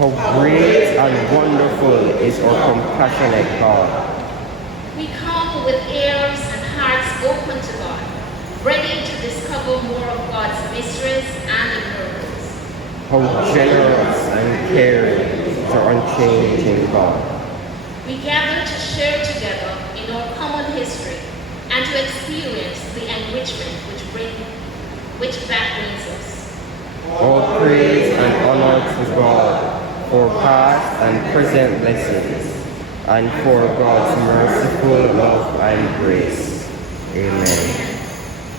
How great and wonderful is our compassionate God. We come with ears and hearts open to God, ready to discover more of God's mysteries and miracles. How generous and caring is our unchanging God. We gather to share together in our common history and to experience the enrichment which that brings us. All praise and honor to God for past and present blessings and for God's merciful love and grace. Amen.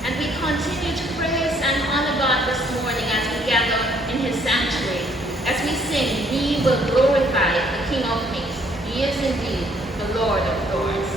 And we continue to praise and honor God this morning as we gather in his sanctuary. As we sing, we will glorify the King of Kings. He is indeed the Lord of Lords.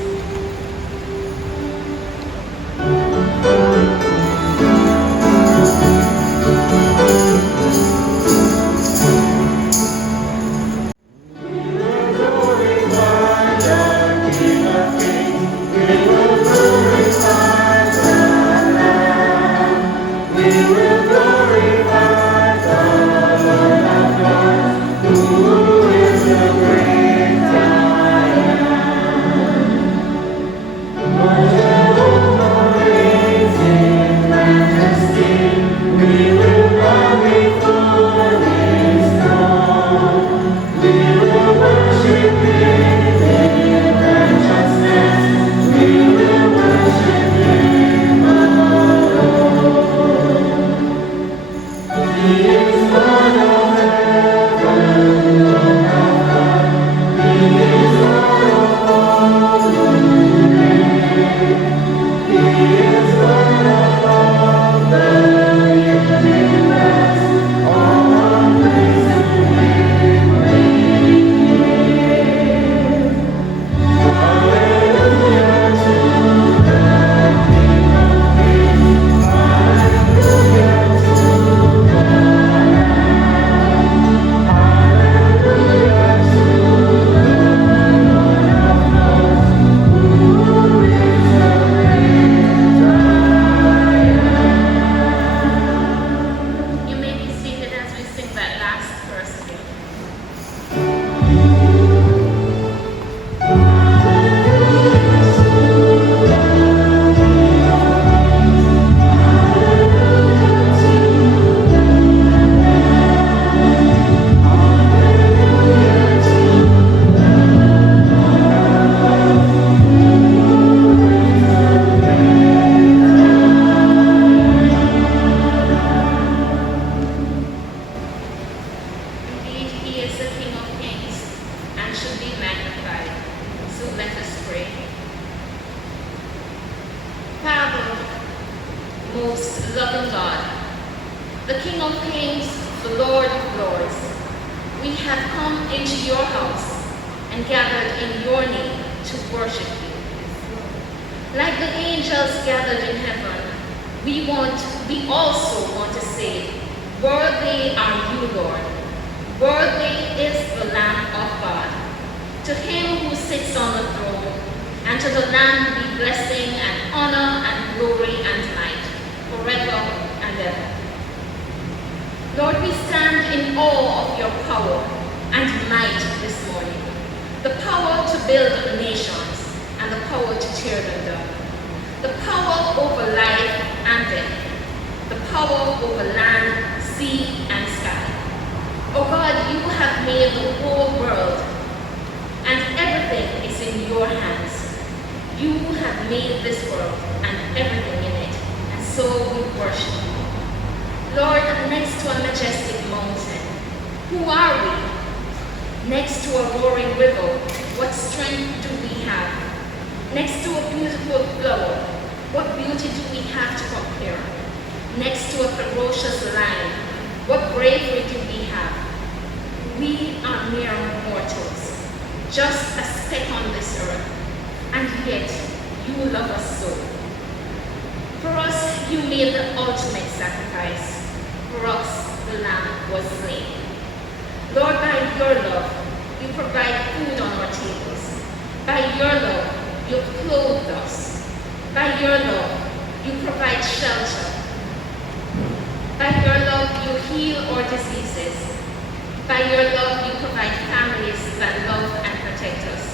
By your love, you provide families that love and protect us.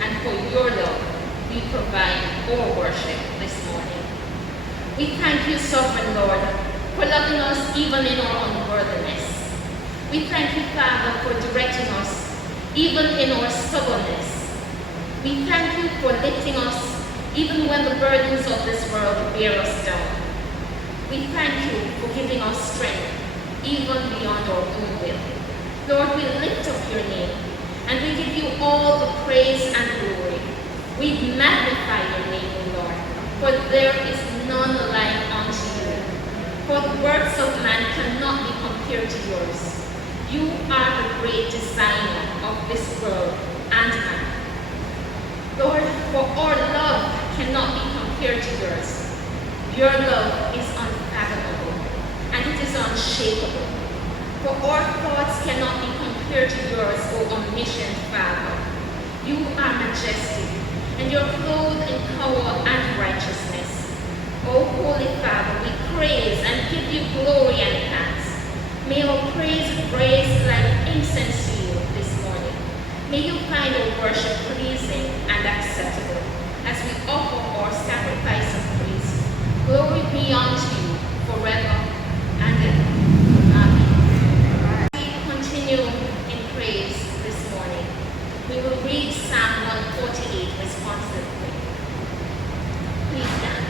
And for your love, we provide our worship this morning. We thank you, Sovereign Lord, for loving us even in our unworthiness. We thank you, Father, for directing us even in our stubbornness. We thank you for lifting us even when the burdens of this world bear us down. We thank you for giving us strength even beyond our own will. Lord, we lift up your name and we give you all the praise and glory. We magnify your name, O Lord, for there is none like unto you. For the works of man cannot be compared to yours. You are the great designer of this world and man. Lord, for our love cannot be compared to yours. Your love is unfathomable and it is unshakable. For our thoughts cannot be compared to yours, O omniscient Father. You are majestic, and you're clothed in power and righteousness. O Holy Father, we praise and give you glory and thanks. May our praise rise like incense to you this morning. May you find our worship pleasing and acceptable as we offer our sacrifice of praise. Glory be unto you forever and ever. Amen. As we continue in praise this morning, we will read Psalm 148 responsively. Please stand.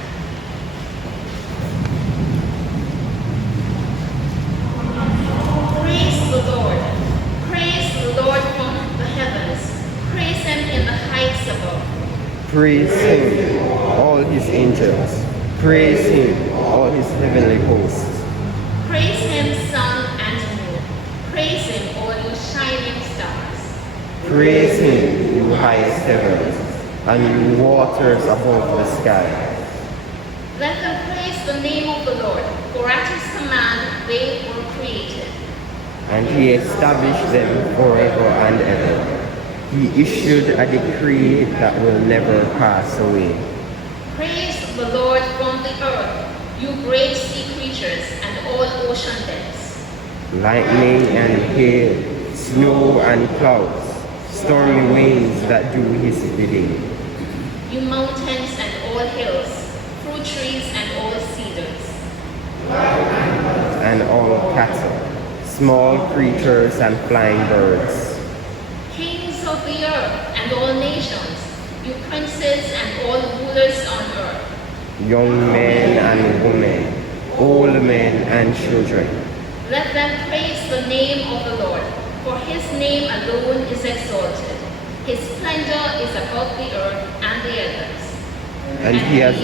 Praise the Lord. Praise the Lord from the heavens. Praise him in the heights above. Praise him, all his angels. Praise him, all his heavenly hosts. Praise him, sun and moon. Praise him, all you shining stars. Praise him, you highest heavens, and you waters above the sky. Let them praise the name of the Lord, for at his command they were created. And he established them forever and ever. He issued a decree that will never pass away. Praise the Lord from the earth, you great sea creatures and all ocean depths. Lightning and hail, snow and clouds, stormy winds that do his bidding. You mountains and all hills, fruit trees and all cedars. And all cattle, small creatures and flying birds. Kings of the earth and all nations, you princes and all rulers on earth. Young men and women, old men and children. Let them praise the name of the Lord, for his name alone is exalted. His splendor is above the earth and the heavens. And he has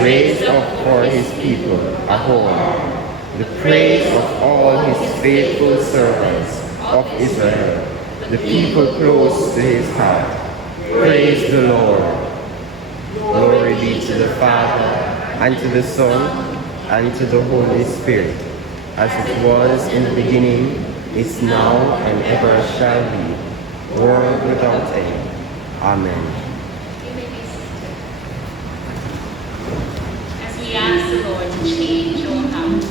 raised up for his people a horn, the praise of all his faithful servants of Israel, the people close to his heart. Praise the Lord. Glory be to the Father, and to the Son, and to the Holy Spirit, as it was in the beginning, is now, and ever shall be, world without end. Amen. You may be seated. As we ask the Lord to change your house.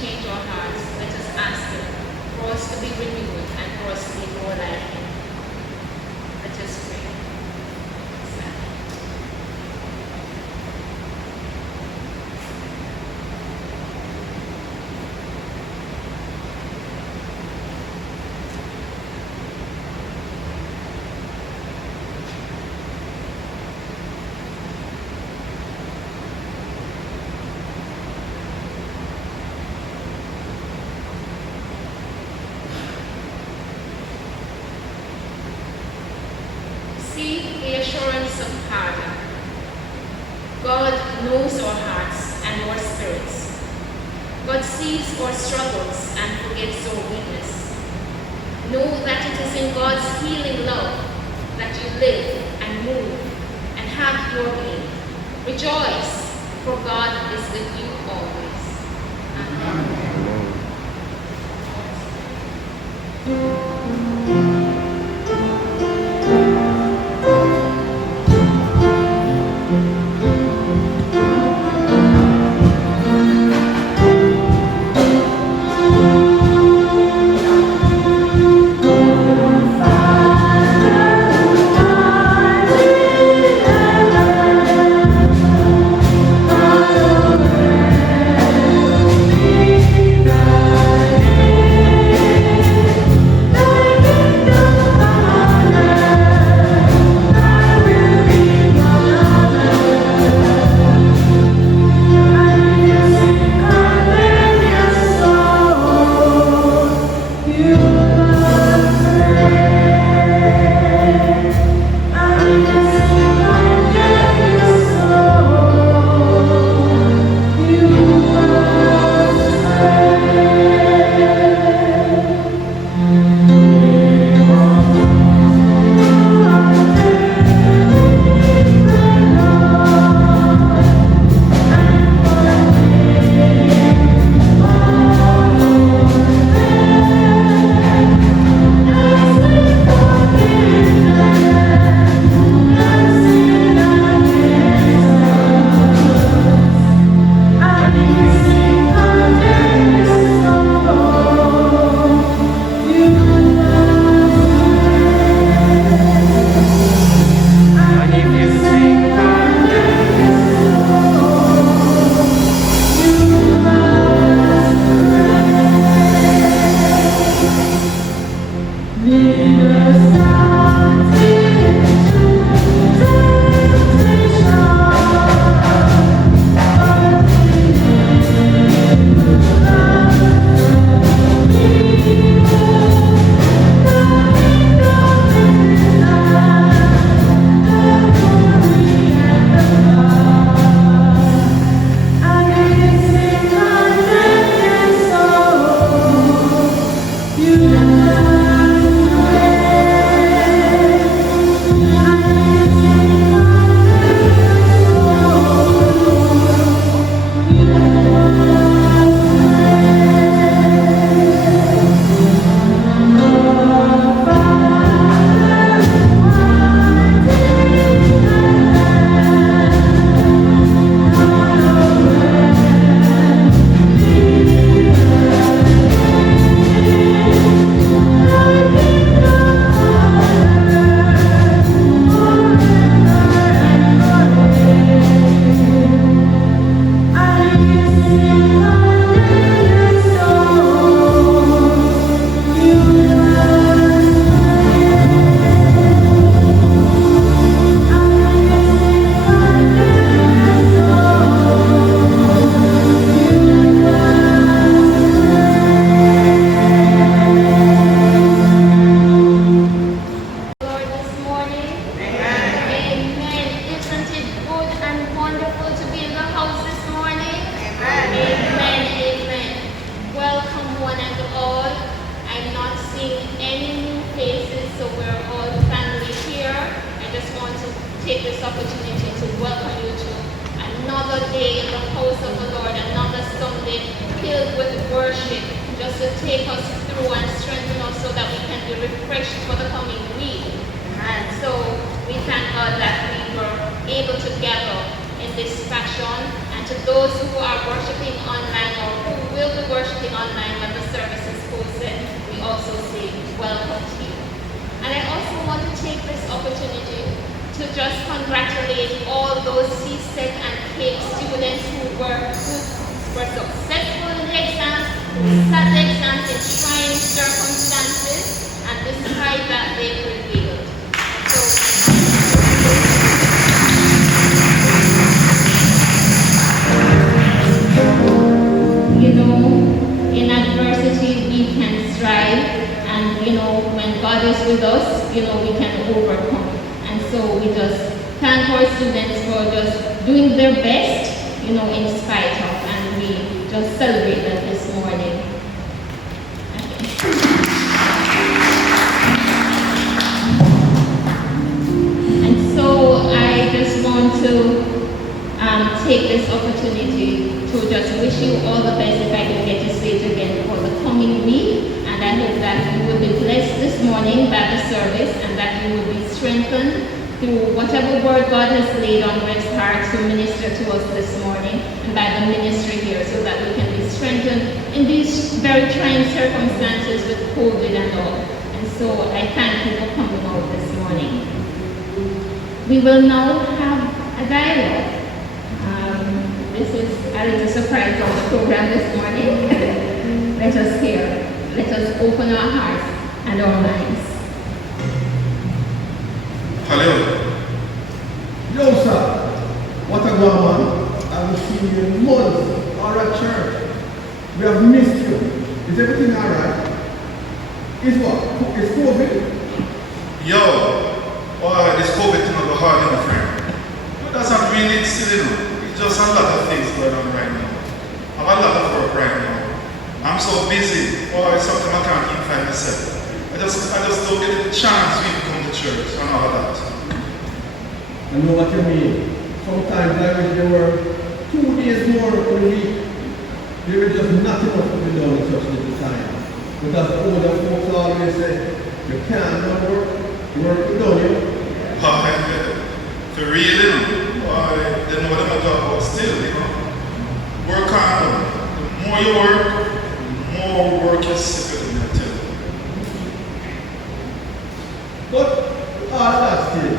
change our hearts. Let us ask Him for us to be renewed and for us to be more like Him. Let us pray. Seek the assurance of pardon. God knows our hearts and our spirits. God sees our struggles and forgives our weakness. Know that it is in God's healing love that you live and move and have your being. Rejoice, for God is with you always. Amen. take this opportunity to welcome you to another day in the house of the Lord, another Sunday filled with worship, just to take us through and strengthen us so that we can be refreshed for the coming week. And so we thank God that we were able to gather in this fashion. And to those who are worshiping online or who will be worshiping online when the service is posted, we also say welcome to you. And I also want to take this opportunity to just congratulate all those CSEC and CAPE students who were successful in the exams, who sat the exams in trying circumstances, and despite that they prevailed. In adversity we can strive, and when God is with us, we can overcome. And so we just thank our students for just doing their best, in spite of, and we just celebrate that this morning. And so I just want to take this opportunity to just wish you all the best, if I can get to stage again, for the coming week. And I hope that you will be blessed this morning by the service, and that you will be strengthened through whatever word God has laid on Red's heart to minister to us this morning, and by the ministry here, so that we can be strengthened in these very trying circumstances with COVID and all. And so I thank you for coming out this morning. We will now have a dialogue. This is a little surprise on the program this morning. Let us hear. Let us open our hearts and our minds. Hello. Yo, sir. What a good man. I haven't seen you in months or at church. We have missed you. Is everything all right? Is what? Is COVID? Yo, this COVID thing will go hard, my friend. But that's not really silly, no. It's just a lot of things going on right now. I have a lot of work right now. I'm so busy. It's something I can't even find myself. I just don't get the chance to even come to church and all of that. I know what you mean. Sometimes I wish there were 2 days more in a week. There is just not enough to be done in such little time. But as older folks always say, you can't do work is done, you know. For real, they know what I'm talking about still, Work hard. The more you work, the more work you sick of, I tell you. But all that still,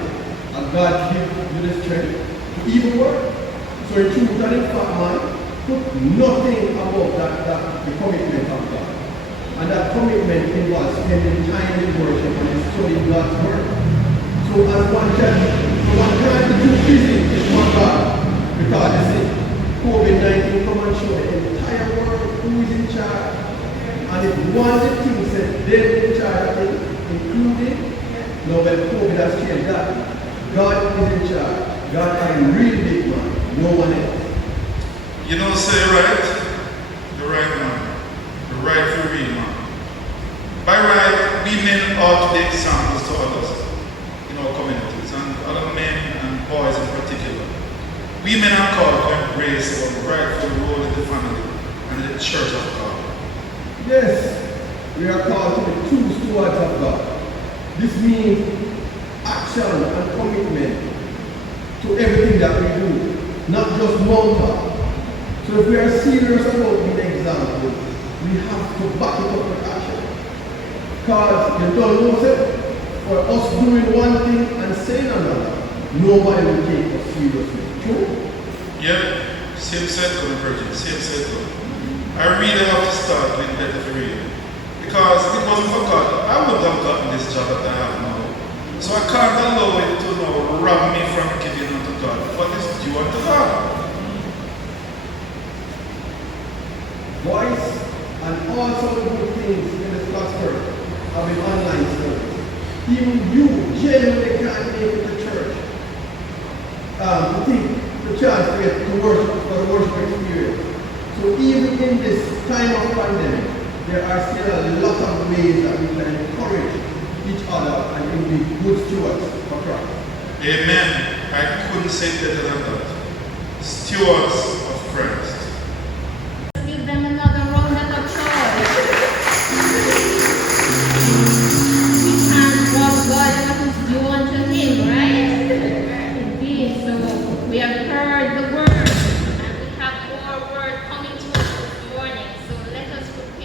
and God give you the strength to even work. So in truth and in fact, man, put nothing above the commitment of God. And that commitment involves spending time in worship and studying God's word. So as one can't be too busy in one God, because you see, COVID-19 come and show the entire world who is in charge. And if one of the things that they're in charge of, including, now when COVID has changed that, God is in charge. God is a really big man, no one else. Say the right man, the right for real man. By right, we men ought to be examples to others in our communities, and other men and boys in particular. We men are called to embrace our rightful role in the family and in the church of God. Yes, we are called to be true stewards of God. This means action and commitment to everything that we do, not just one talk. So if we are serious about being examples, we have to back it up with action. Because you don't know it, for us doing one thing and saying another, nobody will take us seriously. True? Yeah, same circle, Virgin, same circle. I really have to start with better for real. Because if it wasn't for God, I would have gotten this job that I have now. So I can't allow it to rob me from giving unto God what is due unto God. Voice and all the good things in this gospel have been online service. Even you genuinely can't make it to church. To think the chance to get to worship for the worship experience. So even in this time of pandemic, there are still a lot of ways that we can encourage each other and be good stewards for Christ. Amen. I couldn't say it better than that. Stewards of Christ. Give them another round of applause. We can't rob God what is due unto him, right? Indeed. So we have heard the word, and we have more word coming to us this morning. So let us prepare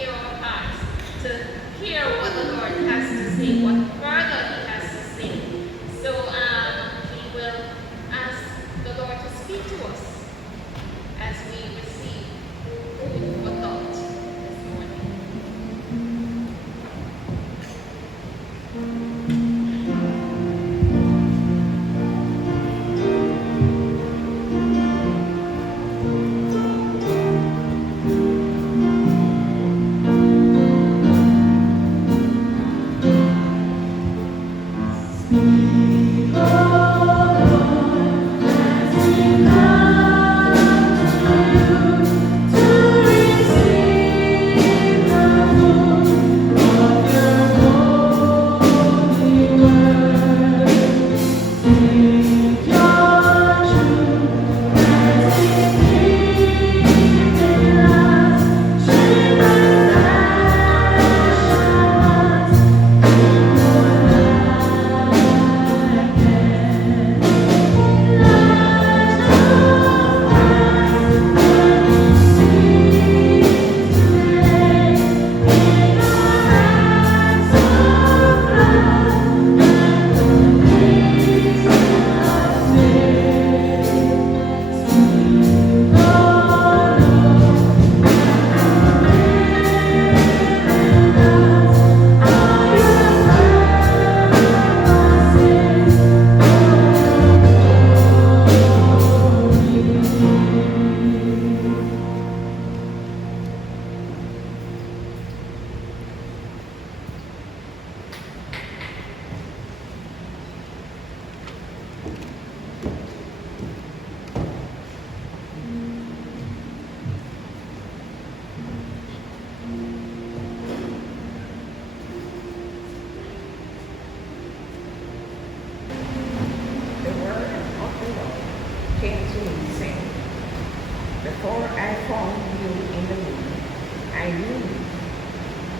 I knew you.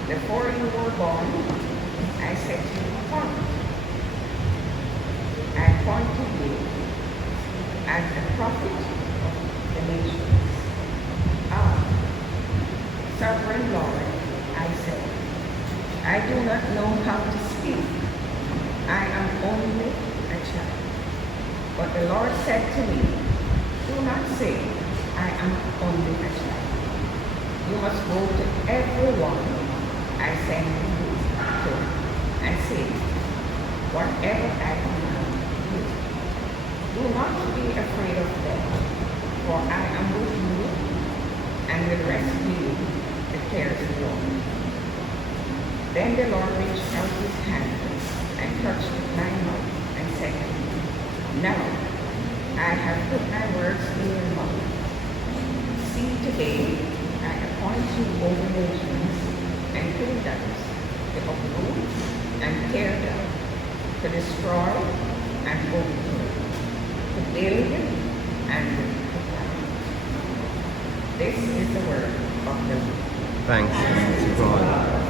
Before you were born, I set you apart. I appointed you as the prophet of the nations. Ah, sovereign Lord, I said, I do not know how to speak. I am only a child. But the Lord said to me, do not say, I am only a child. You must go to everyone I send you to and say, whatever I command you. Do not be afraid of them, for I am with you and will rescue you, declares the Lord. Then the Lord reached out his hand and touched my mouth and said to me, now I have put my words in your mouth. See, today I appoint you over nations and kingdoms to uproot and tear down, to destroy and overthrow, to build and to plant. This is the word of the Lord. Thanks be to God.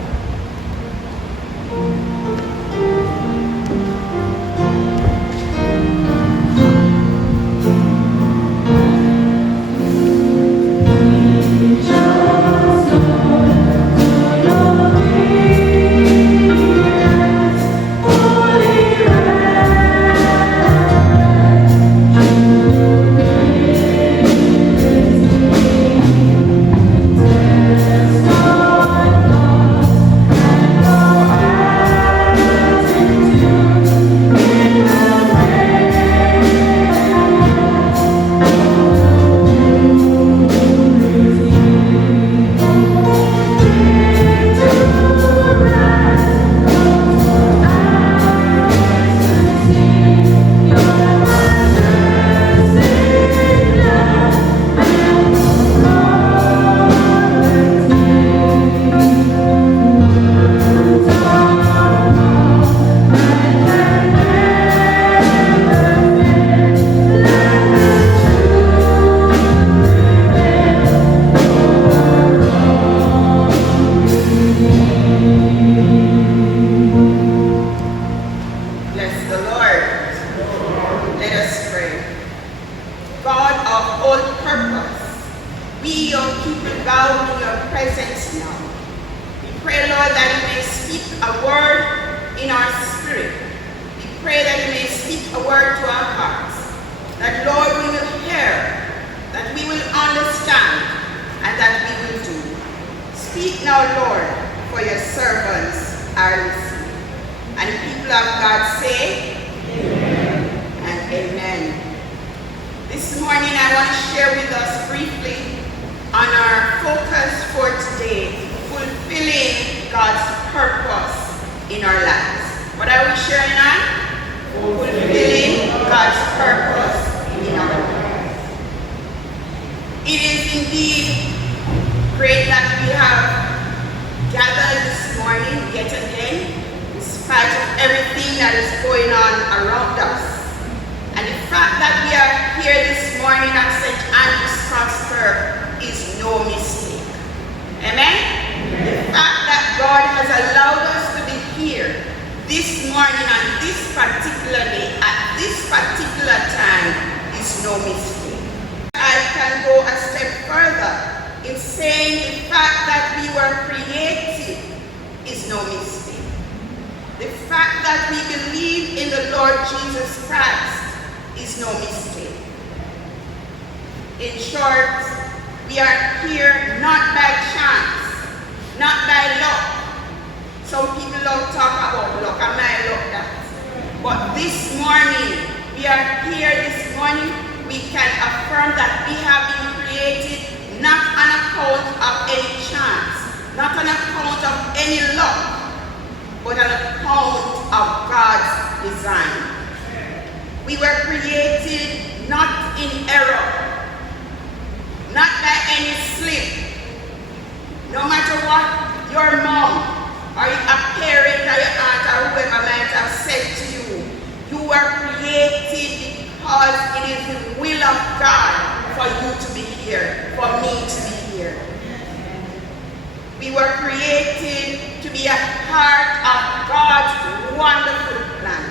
We were created to be a part of God's wonderful plan.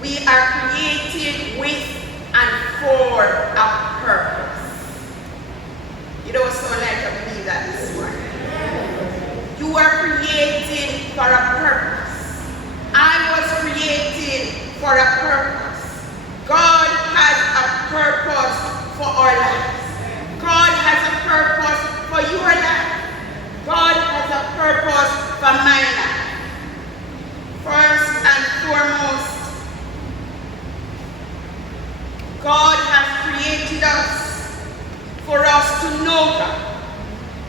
We are created with and for a purpose. You don't sound like I believe that this morning. You were created for a purpose. I was created for a purpose. God has a purpose for our lives. God has a purpose for your life. God has a purpose for my life. First and foremost, God has created us for us to know God,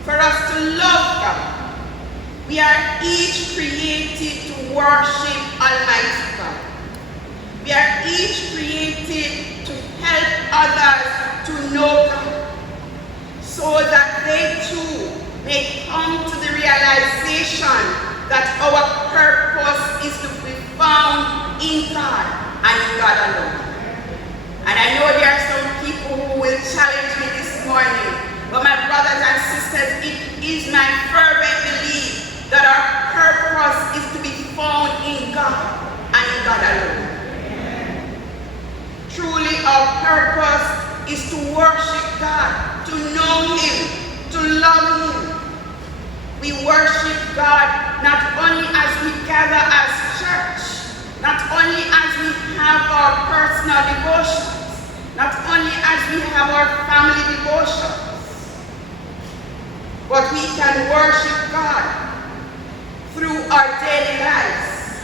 for us to love God. We are each created to worship Almighty God. We are each created to help others to know God, so that they too may come to the realization that our purpose is to be found in God and in God alone. And I know there are some people who will challenge me this morning, but my brothers and sisters, it is my fervent belief that our purpose is to be found in God and in God alone. Truly, our purpose is to worship God, to know Him, to love Him. We worship God not only as we gather as church, not only as we have our personal devotions, not only as we have our family devotions, but we can worship God through our daily lives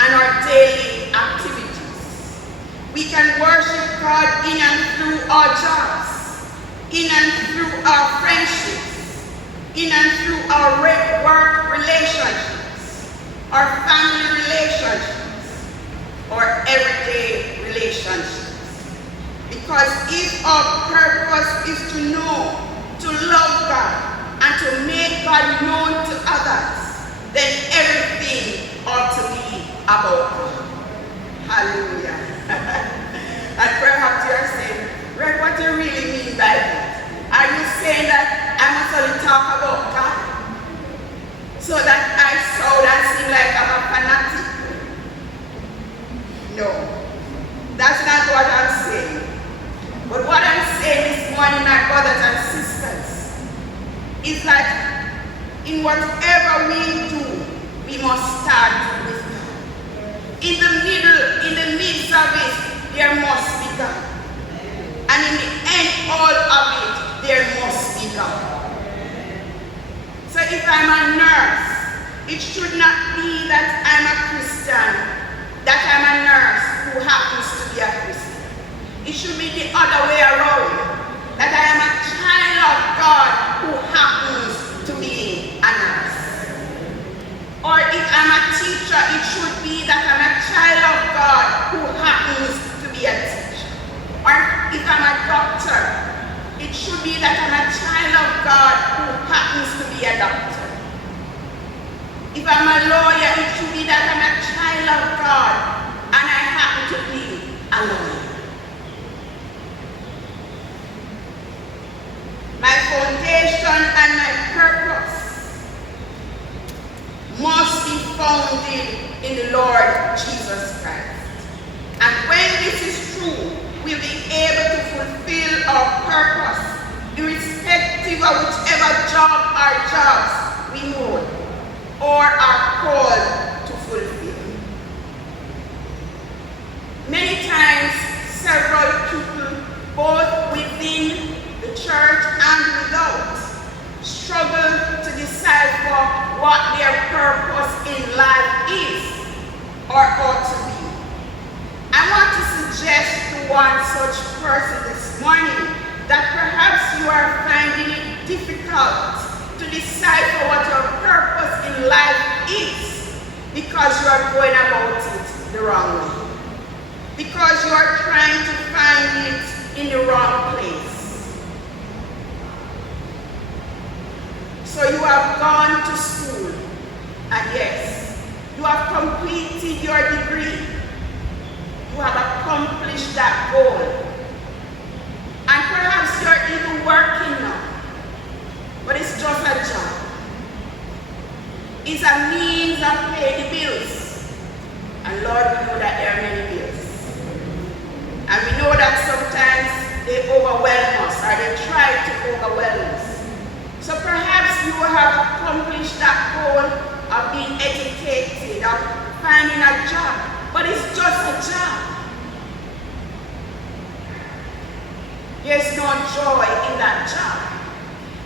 and our daily activities. We can worship God in and through our jobs, in and through our friendships, in and through our work relationships, our family relationships, or everyday relationships. Because if our purpose is to know, to love God, and to make God known to others, then everything ought to be about God. Hallelujah. And perhaps you are saying, Red, what do you really mean by that? Are you saying that I must only talk about God so that I sound and seem like I'm a fanatic? No, that's not what I'm saying. But what I'm saying this morning, my brothers and sisters, is that in whatever we do, we must start with God. In the midst of it, there must be God. And in the end, all of it, there must be God. So if I'm a nurse, it should not be that I'm a Christian, that I'm a nurse who happens to be a Christian. It should be the other way around, that I am a child of God who happens to be a nurse. Or if I'm a teacher, it should be that I'm a child of God who happens to be a teacher. Or if I'm a doctor, it should be that I'm a child of God who happens to be a doctor. If I'm a lawyer, it should be that I'm a child of God and I happen to be a lawyer. My foundation and my purpose must be founded in the Lord Jesus Christ. And when this is true, we'll be able to fulfill our purpose, irrespective of whichever job or jobs we hold or are called to fulfill. Many times, several people, both within the church and without, struggle to decipher what their purpose in life is or ought to be. I want to suggest to one such person this morning that perhaps you are finding it difficult to decipher what your purpose in life is because you are going about it the wrong way. Because you are trying to find it in the wrong place. So you have gone to school, and yes, you have completed your degree. You have accomplished that goal. And perhaps you're even working now, but it's just a job. is a means of paying the bills. And Lord, we know that there are many bills. And we know that sometimes they overwhelm us, or they try to overwhelm us. So perhaps you have accomplished that goal of being educated, of finding a job, but it's just a job. There's no joy in that job.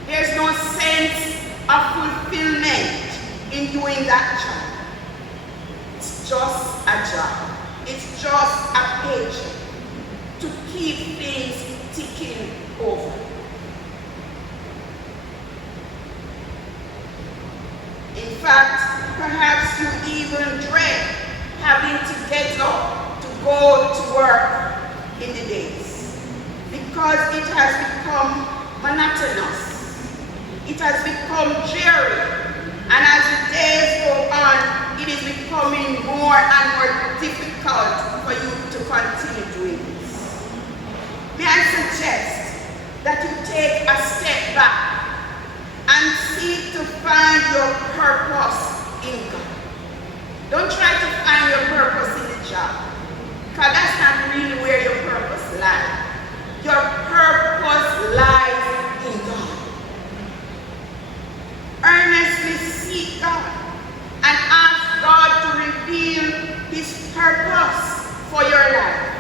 There's no sense of fulfillment in doing that job. It's just a job. It's just a paycheck to keep things ticking over. In fact, perhaps you even dread having to get up to go to work in the days because it has become monotonous. It has become dreary. And as the days go on, it is becoming more and more difficult for you to continue doing this. May I suggest that you take a step back and seek to find your purpose in God. Don't try to find your purpose in the job, because that's not really where your purpose lies. Your purpose lies in God. Earnestly seek God and ask God to reveal His purpose for your life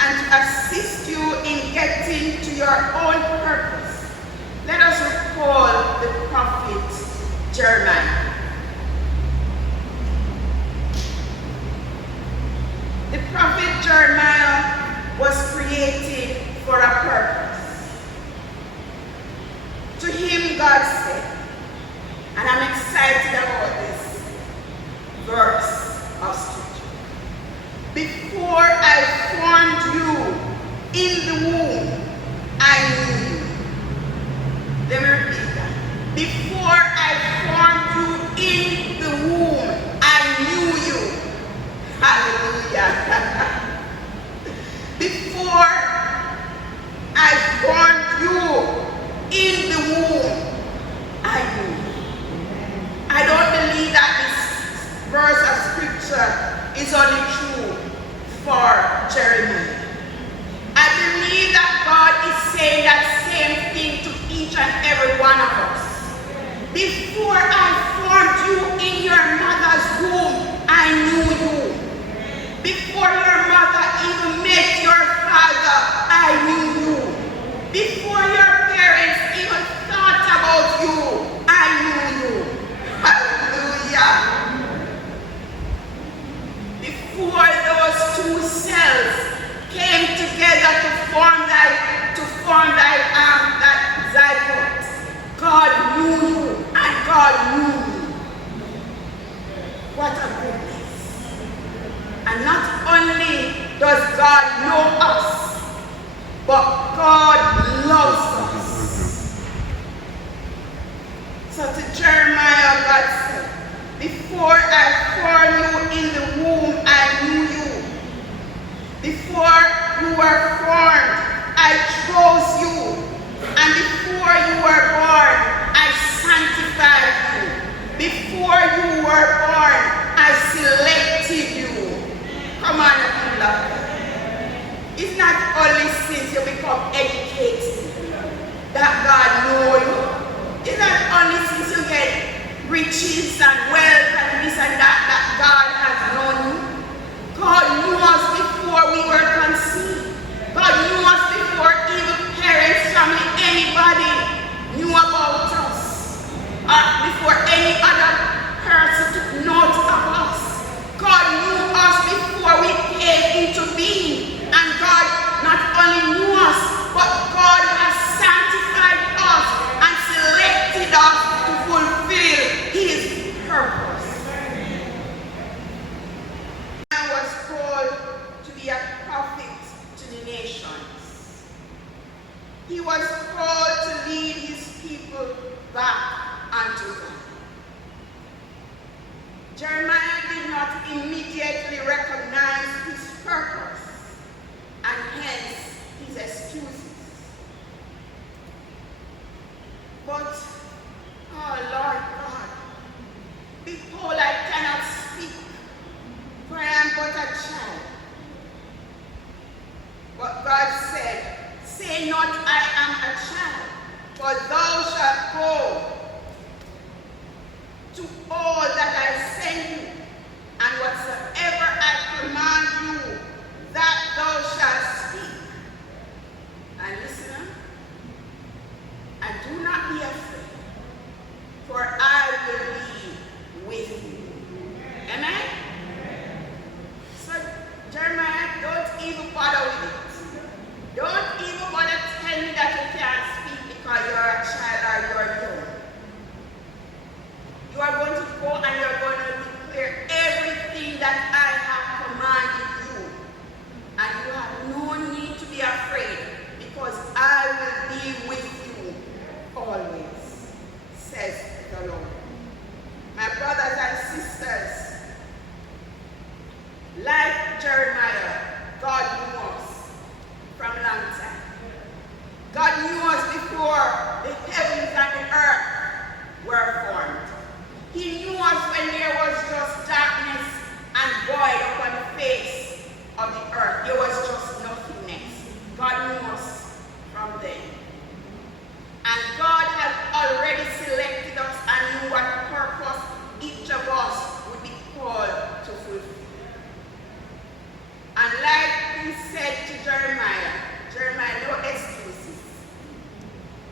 and to assist you in getting to your own purpose. Let us recall the prophet Jeremiah. The prophet Jeremiah was created for a purpose. To him God said, and I'm excited about this verse of scripture. Before I formed you in the womb, I knew you. Let me repeat that. Before I formed you in the womb, I knew you. Hallelujah. Before I formed you in the womb, I knew you. I don't believe that this verse of scripture is only true for Jeremiah. I believe that God is saying that same thing to each and every one of us. Before I formed you in your mother's womb, I knew you. Before your mother even met your father, I knew you. Before your parents even thought about you, I knew you. Hallelujah. Before those two cells came together to form that zygote, God knew you and God knew me. What a goodness. And not only does God know us, but God loves us. So to Jeremiah, God said, before I formed you in the womb, I knew you. Before you were formed, I chose you. And before you were born, I sanctified you. Before you were born, I selected you. Come on, people of God. It's not only since you become educated that God knows you. It's not only since you get riches and wealth and this and that God has known you. God knew us before we were conceived. God knew us before even parents, family, anybody knew about us. Or before any other person took note of us. God knew us before we came into being. And God not only knew us, but God has sanctified us and selected us to fulfill His purpose. I was called to be a prophet to the nations. He was called to lead His people back unto God. Jeremiah did not immediately recognize his purpose and hence his excuses. But, oh Lord God, the Lord. My brothers and sisters, like Jeremiah, God knew us from a long time. God knew us before the heavens and the earth were formed. He knew us when there was just darkness and void upon the face of the earth. There was just nothingness. God knew us from then. And God had already selected us and knew what purpose each of us would be called to fulfill. And like he said to Jeremiah, no excuses.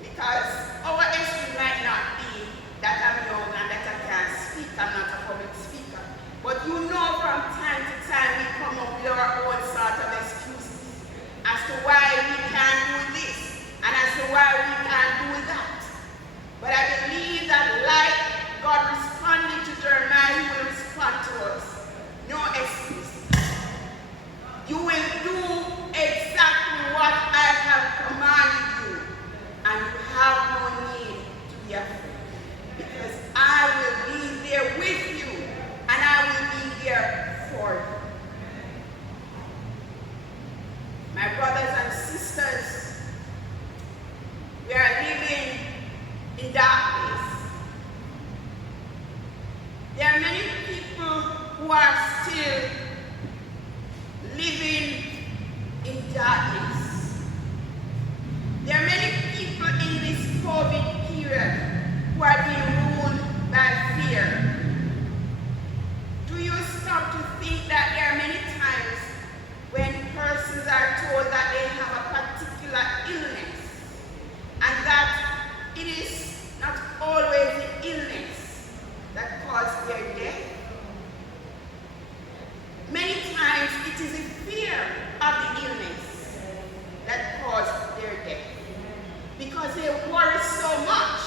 Because our excuse might not be that I'm young and that I can't speak, I'm not a public speaker. But you know from time to time we come up with our own sort of excuses as to why we can't do this and as to why we can't do that. But I believe that like God responded to Jeremiah, he will respond to us. No excuses. You will do exactly what I have commanded you, and you have no need to be afraid. Because I will be there with you, and I will be there for you. My brothers and sisters, we are living in darkness. There are many people who are still living in darkness. There are many people in this COVID period who are being ruled by fear. Do you stop to think that there are many times when persons are told that they have a particular illness and that it is not always the illness that causes their death? Many times it is the fear of the illness that causes their death because they worry so much.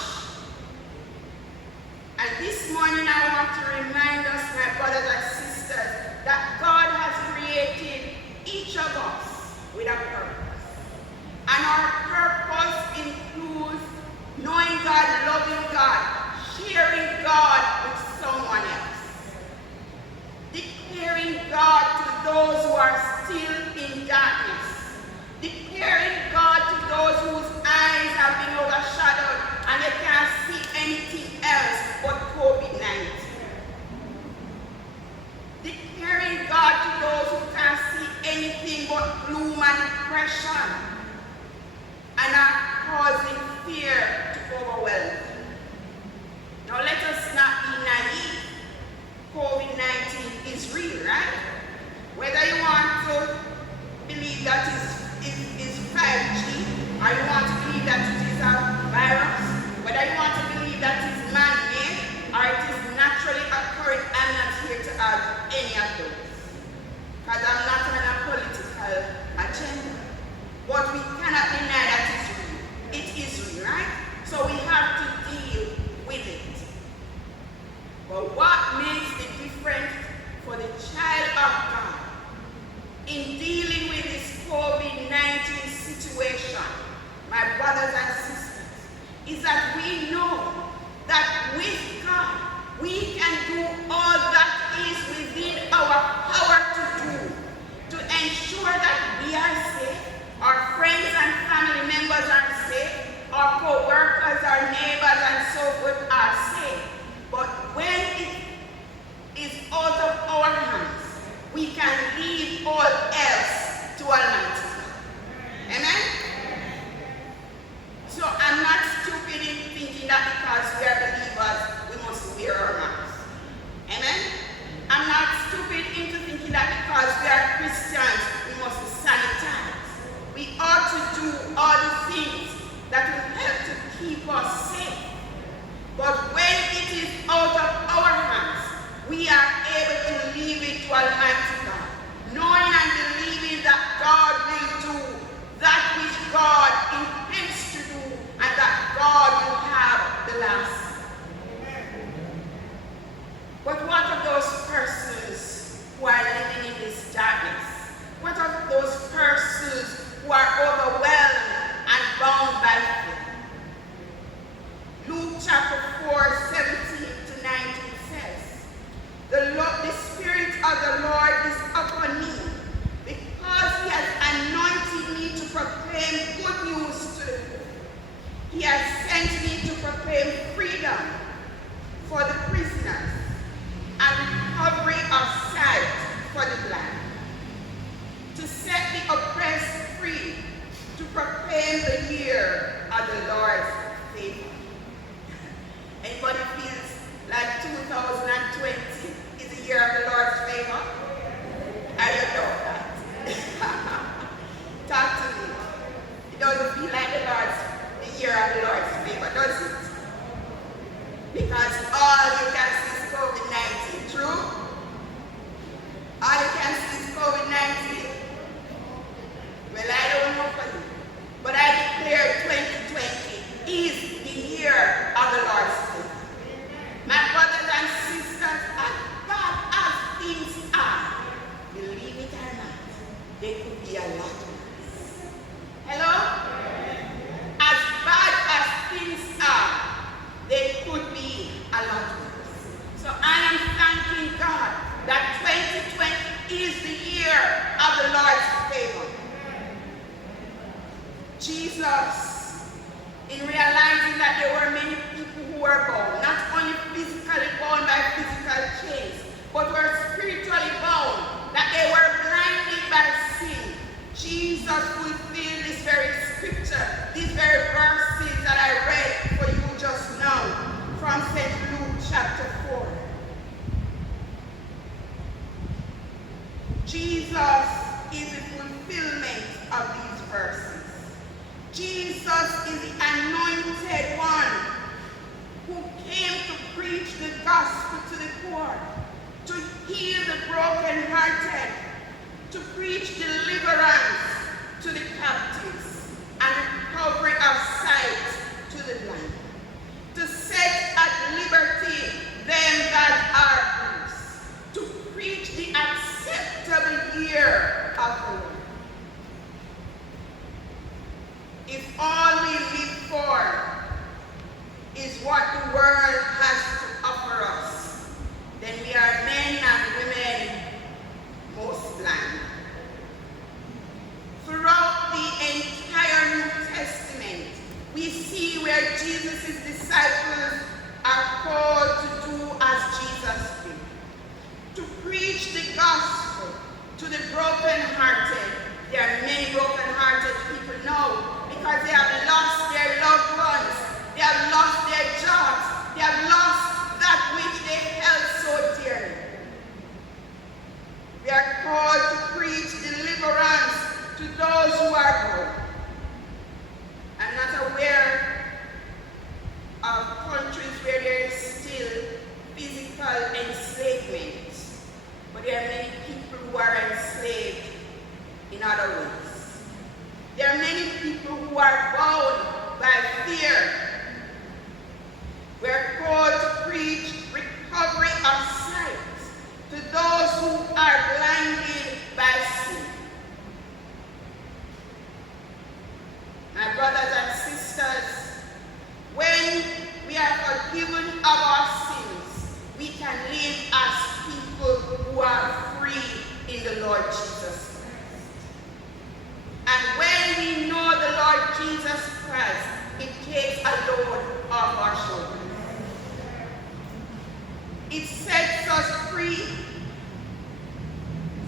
And this morning I want to remind us, my brothers and sisters, that God has created each of us with a purpose. And our purpose includes knowing God, loving God, sharing God with someone else, declaring God to those who are still in darkness, declaring God to those whose eyes have been overshadowed and they can't see anything else but COVID-19. Declaring God to those who can't see anything but gloom and depression and are causing fear to overwhelm them. That's all you can see is COVID-19. True? All you can see is COVID-19. Well, I don't know for you, but I declare 2020 is the year of the Lord's favor. My brothers and sisters, as bad as things are, believe it or not, they could be a lot worse. Hello? As bad as things are, they could be a lot worse. So I am thanking God that 2020 is the year of the Lord's favor. Jesus, in realizing that there were many people who were bound, not only physically bound by physical chains, but were spiritually bound, that they were blinded by sin, Jesus fulfilled this very scripture, these very verses that I read for you just now from St. Luke chapter 4. Jesus is the fulfillment of these verses. Jesus is the anointed one who came to preach the gospel to the poor, to heal the brokenhearted, to preach deliverance to the captives and recovery of sight to the blind, to set at liberty them that are loose, to preach the acceptable year of the Lord. If all we live for is what the world has to offer us, then we are men and women most blind. Throughout the entire New Testament, we see where Jesus' disciples are called to do as Jesus did, to preach the gospel to the brokenhearted. There are many brokenhearted people now because they have lost their loved ones, they have lost their jobs, they have lost that which they held so dearly. We are called to preach deliverance to those who are bound. I'm not aware of countries where there is still physical enslavement, but there are many people who are enslaved in other ways. There are many people who are bound by fear. We are called to preach recovery of sight to those who are blinded by sin. My brothers and sisters, when we are forgiven of our sins, we can live as people who are free in the Lord Jesus Christ. And when we know the Lord Jesus Christ, it takes a load off our shoulders. It sets us free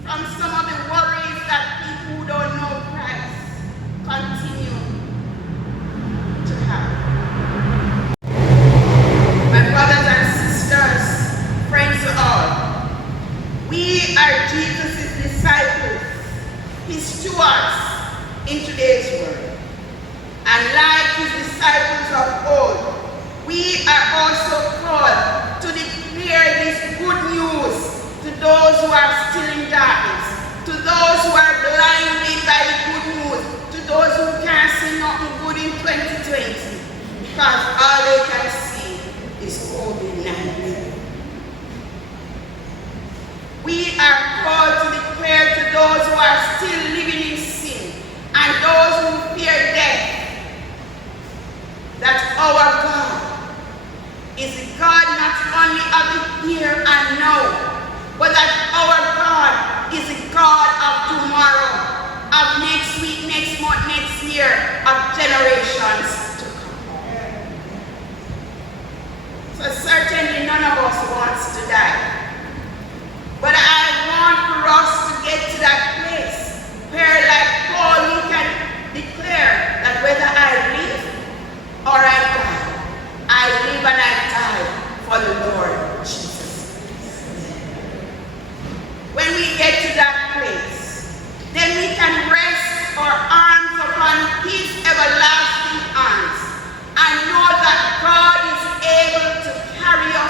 from some of the worries that people who don't know Christ continue to have. My brothers and sisters, friends all, we are Jesus' disciples, his stewards in today's world. And like his disciples of old, we are also called to declare this good news to those who are still in darkness, to those who are blinded by the good news, to those who can't see nothing good in 2020, because all they can see is COVID-19. We are called to declare to those who are still living in sin and those who fear death that our God is the God not only of the here and now, but that our God is the God of tomorrow, of next week, next month, next year, of generations to come. So certainly none of us wants to die. But I want for us to get to that place where, like Paul, we can declare that whether I live or I die, I live and I die for the Lord Jesus. When we get to that place, then we can rest our arms upon his everlasting arms and know that God is able to carry us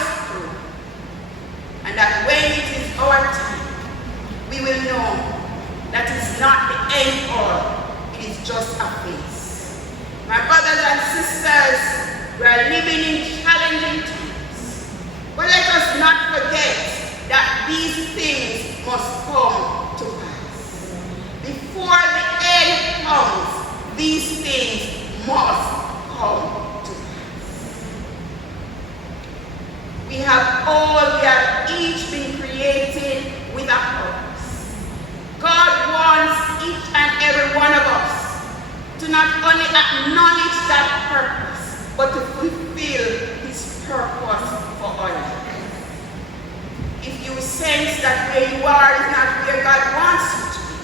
things must come to pass. Before the end comes, these things must come to pass. We have each been created with a purpose. God wants each and every one of us to not only acknowledge that purpose, but to fulfill his purpose for our lives. If you sense that where you are is not where God wants you to be,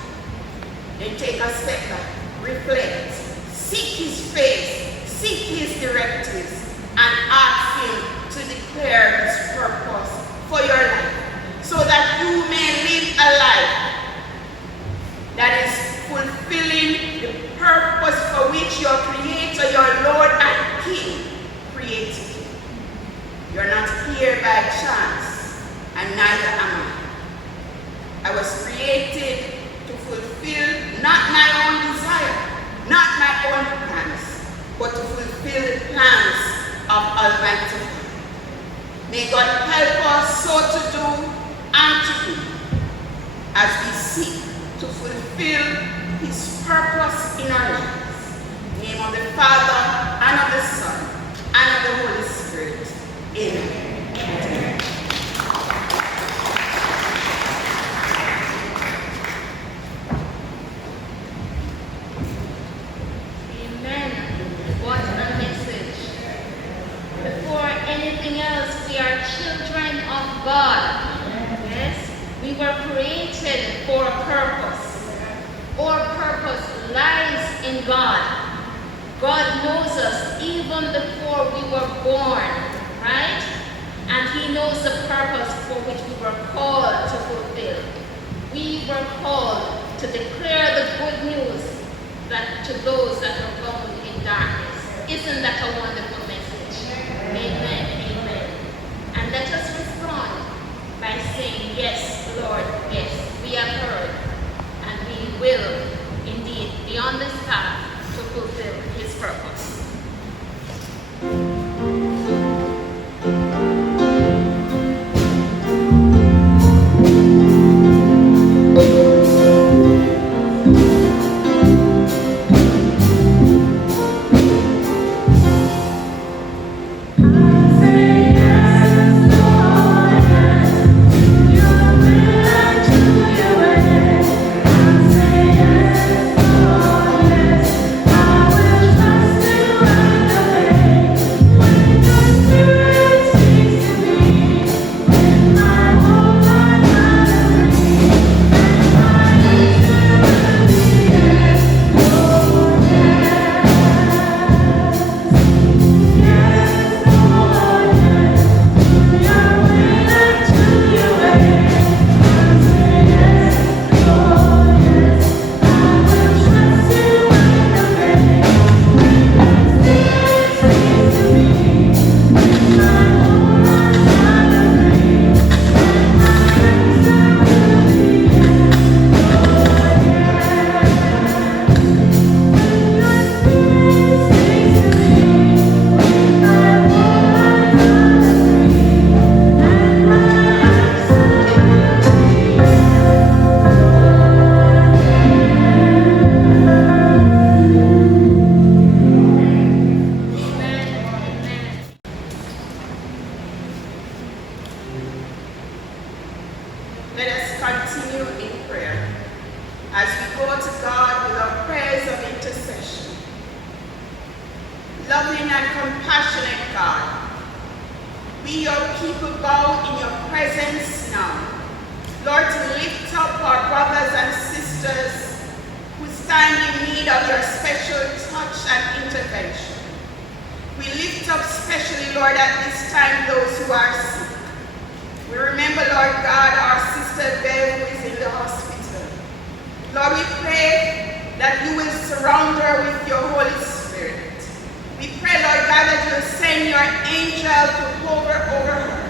then take a step back, reflect, seek his face, seek his directives, and ask him to declare his purpose for your life, so that you may live a life that is fulfilling the purpose for which your Creator, your Lord and King created you. You're not here by chance, and neither am I. I was created to fulfill not my own desire, not my own plans, but to fulfill the plans of Almighty God. May God help us so to do and to be, as we seek to fulfill his purpose in our lives. In the name of the Father, and of the Son, and of the Holy Spirit. Amen. Amen. What a message. Before anything else, we are children of God. Yes? We were created for a purpose. Our purpose lies in God. God knows us even before we were born, right? And he knows the purpose for which we were called to fulfill. We were called to declare the good news that to those that are bound in darkness. Isn't that a wonderful message? Amen, amen. And let us respond by saying, yes, Lord, yes, we have heard, and we will indeed be on this path to fulfill his purpose. Let us continue in prayer as we go to God with our prayers of intercession. Loving and compassionate God, we your people bow in your presence now. Lord, to lift up our brothers and sisters who stand in need of your special touch and intervention. We lift up especially, Lord, at this time those who are sick. We remember, Lord God, our sister Bev who is in the hospital. Lord, we pray that you will surround her with your Holy Spirit. We pray, Lord God, that you will send your angel to hover over her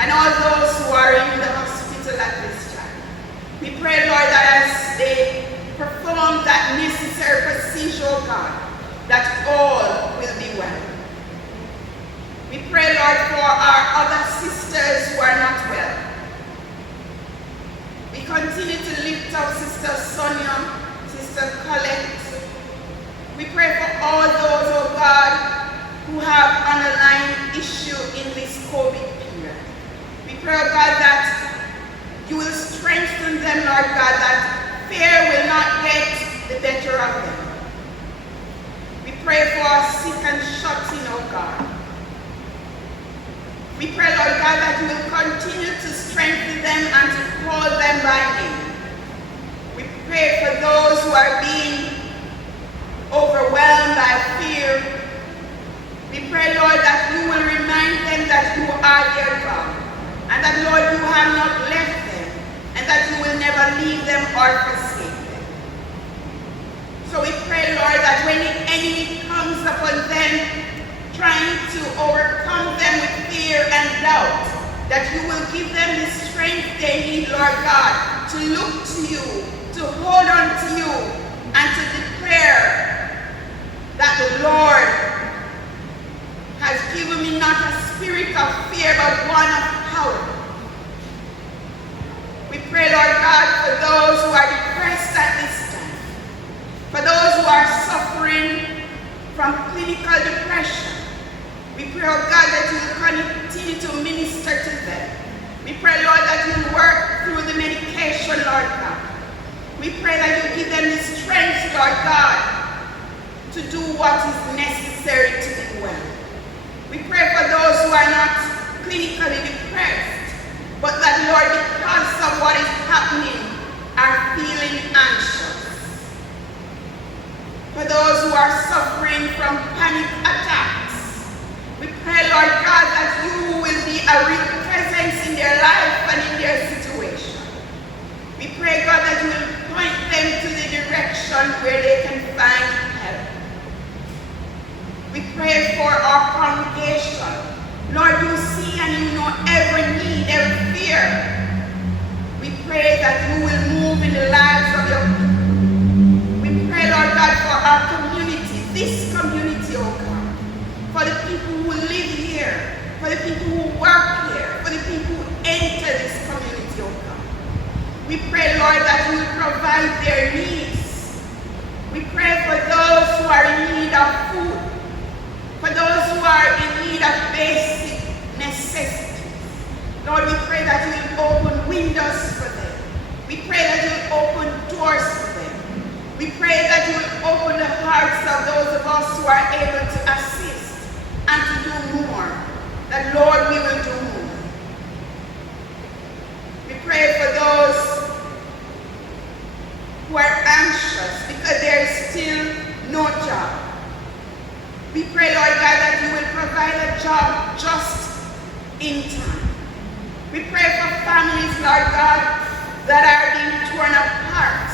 and all those who are in the hospital at this time. We pray, Lord, that as they perform that necessary procedure, oh God, that all will be well. We pray, Lord, for our other sisters who are not well. this COVID period. We pray, oh God, that you will strengthen them, Lord God, that fear will not get the better of them. We pray for our sick and shut in, oh God. We pray, Lord God, that you will continue to strengthen them and to call them by name. We pray for those who are being overwhelmed by fear. We pray, Lord, that you will remind them that you are their God, and that, Lord, you have not left them, and that you will never leave them or forsake them. So we pray, Lord, that when the enemy comes upon them, trying to overcome them with fear and doubt, that you will give them the strength they need, Lord God, to look to you, to hold on to you, and to declare that the Lord has given me not a spirit of fear, but one of power. We pray, Lord God, for those who are depressed at this time, for those who are suffering from clinical depression. We pray, oh God, that you will continue to minister to them. We pray, Lord, that you will work through the medication, Lord God. We pray that you give them the strength, Lord God, to do what is necessary to be well. We pray for those who are not clinically depressed, but that, Lord, because of what is happening, are feeling anxious. For those who are suffering from panic attacks, we pray, Lord God, that you will be a real presence in their life and in their situation. We pray, God, that you will point them to the direction where they can find help. We pray for our congregation. Lord, you see and you know every need, every fear. We pray that you will move in the lives of your people. We pray, Lord God, for our community, this community, oh God. For the people who live here, for the people who work here, for the people who enter this community, oh God. We pray, Lord, that you will provide their needs. We pray for those who are in need of food, for those who are in need of basic necessities. Lord, we pray that you will open windows for them. We pray that you will open doors for them. We pray that you will open the hearts of those of us who are able to assist and to do more, that, Lord, we will do more. We pray for those who are anxious because there is still no job. We pray, Lord God, that you will provide a job just in time. We pray for families, Lord God, that are being torn apart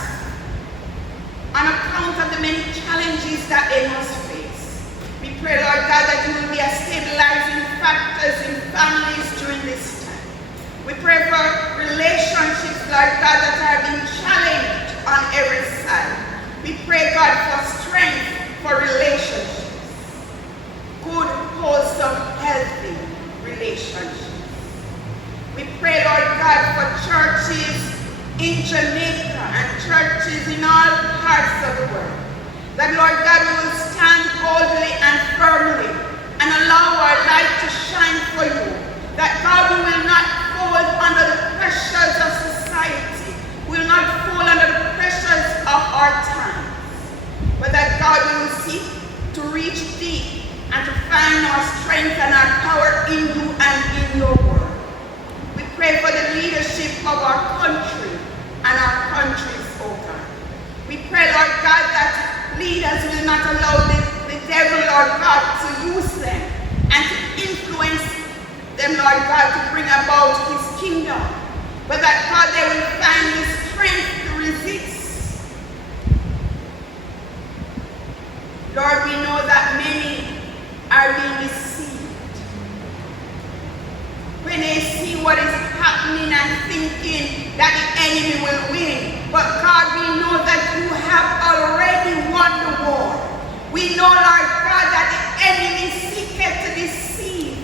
on account of the many challenges that they must face. We pray, Lord God, that you will be a stabilizing factors in families during this time. We pray for relationships, Lord God, that are being challenged on every side. We pray, God, for strength for relationships. Good, wholesome, healthy relationships. We pray, Lord God, for churches in Jamaica and churches in all parts of the world. That, Lord God, we will stand boldly and firmly and allow our light to shine for you. That, God, we will not fall under the pressures of society. We will not fall under the pressures of our times. But that, God, we will seek to reach deep and to find our strength and our power in you and in your word. We pray for the leadership of our country and our countries, oh God. We pray, Lord God, that leaders will not allow the devil, Lord God, to use them and to influence them, Lord God, to bring about his kingdom. But that, God, they will find the strength to resist. Lord, we know that many are being deceived when they see what is happening and thinking that the enemy will win. But God, we know that you have already won the war. We know, Lord God, that the enemy seeketh to deceive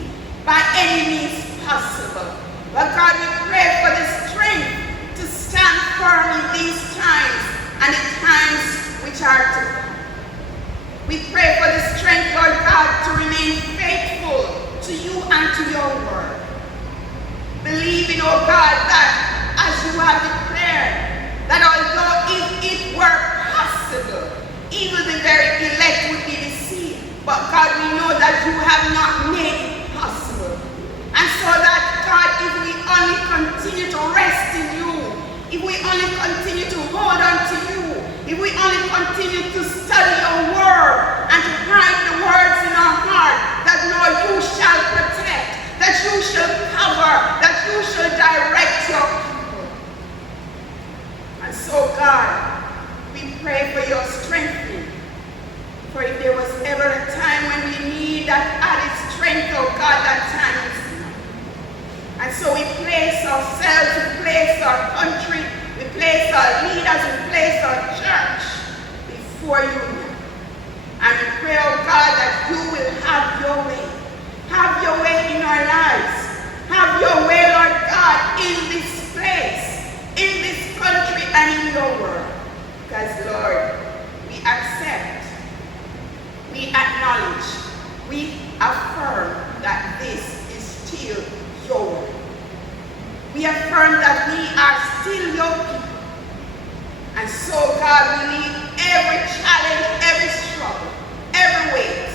by any means possible. But God, we pray for the strength to stand firm in these times and the times which are to come. We pray for the strength, Lord God, to remain faithful to to you and to your word. Believing, oh God, that as you have declared, that although if it were possible, even the very elect would be deceived. But God, we know that you have not made it possible. And so that, God, if we only continue to rest in you, if we only continue to hold on to you, if we only continue to study your word and to hide the words in our heart, that, Lord, you shall protect, that you shall cover, that you shall direct your people. And so, God, we pray for your strengthening. For if there was ever a time when we need that added strength, oh God, that time is now. And so we place ourselves, we place our country, we place our leaders, we place our church before you now. And we pray, oh God, that you will have your way. Have your way in our lives. Have your way, Lord God, in this place, in this country, and in your world. Because, Lord, we accept, we acknowledge, we affirm that this is still your word. We affirm that we are still your people. And so, God, we leave every challenge, every struggle, every weight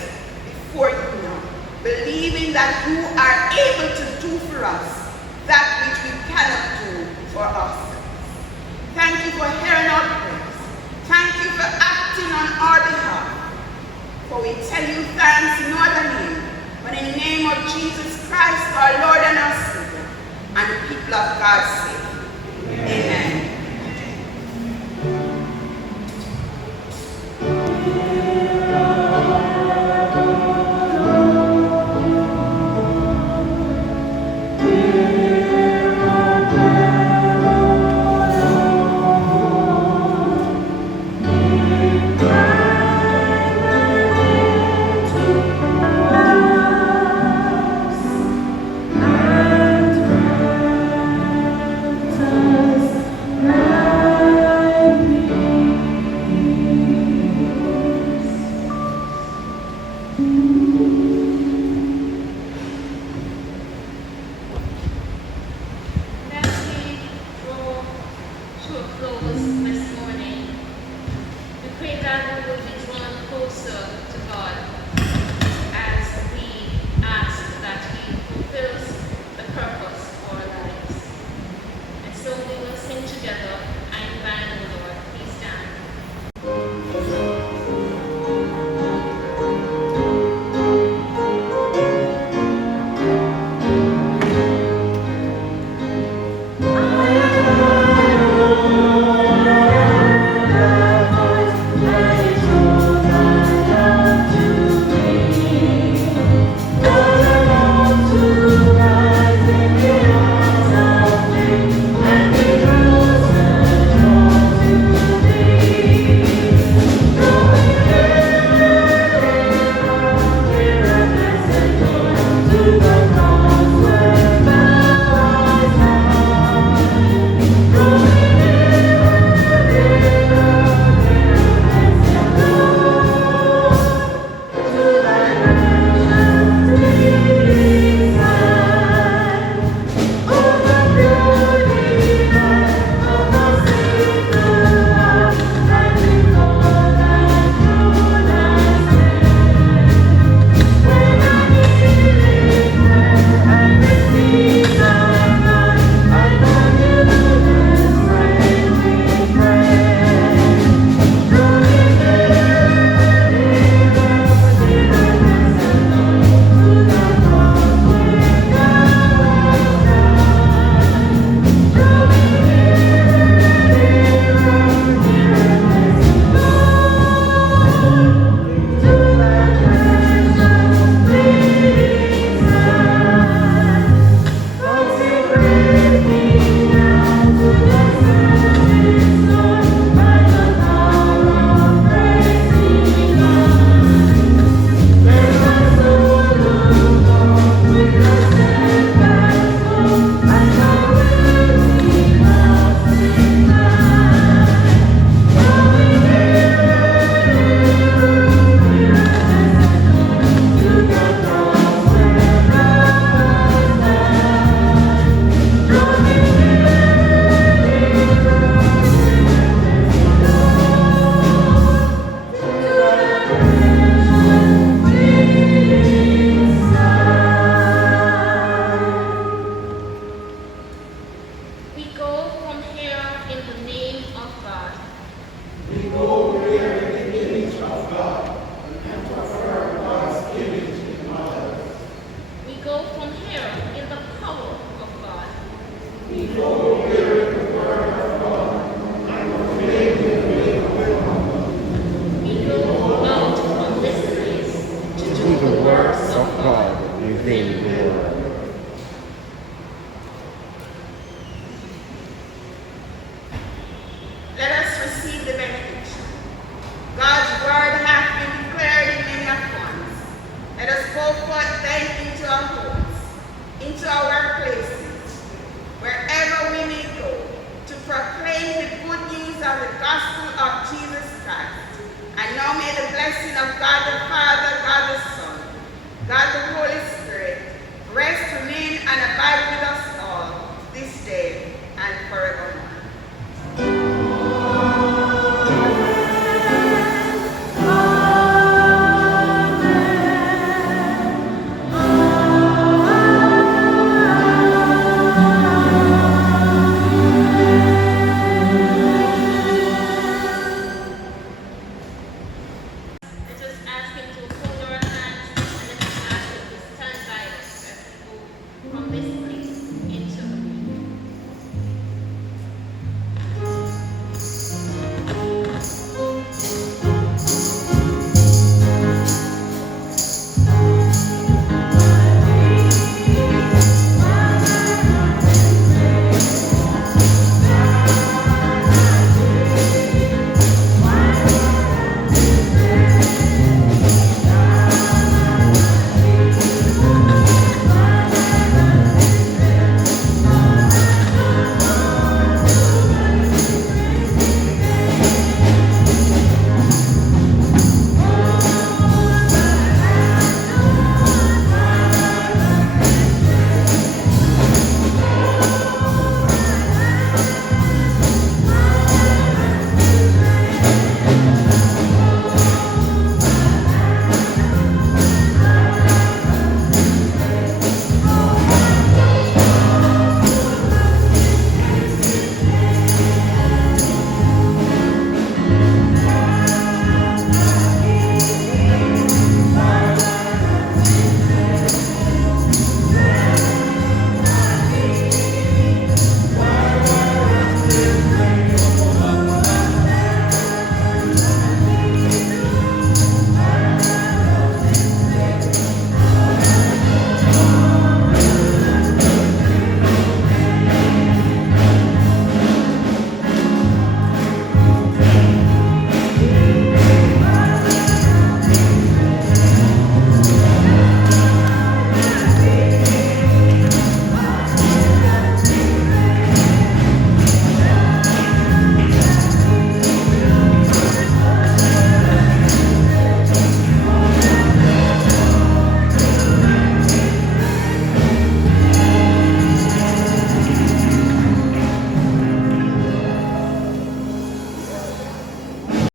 before you now, believing that you are able to do for us that which we cannot do for ourselves. Thank you for hearing our prayers. Thank you for acting on our behalf. For we tell you thanks in no other name, but in the name of Jesus Christ, our Lord and our Savior, and the people of God say, Amen. proclaim the good news of the gospel of Jesus Christ. And now may the blessing of God the Father, God the Son, God the Holy Spirit, rest, remain, and abide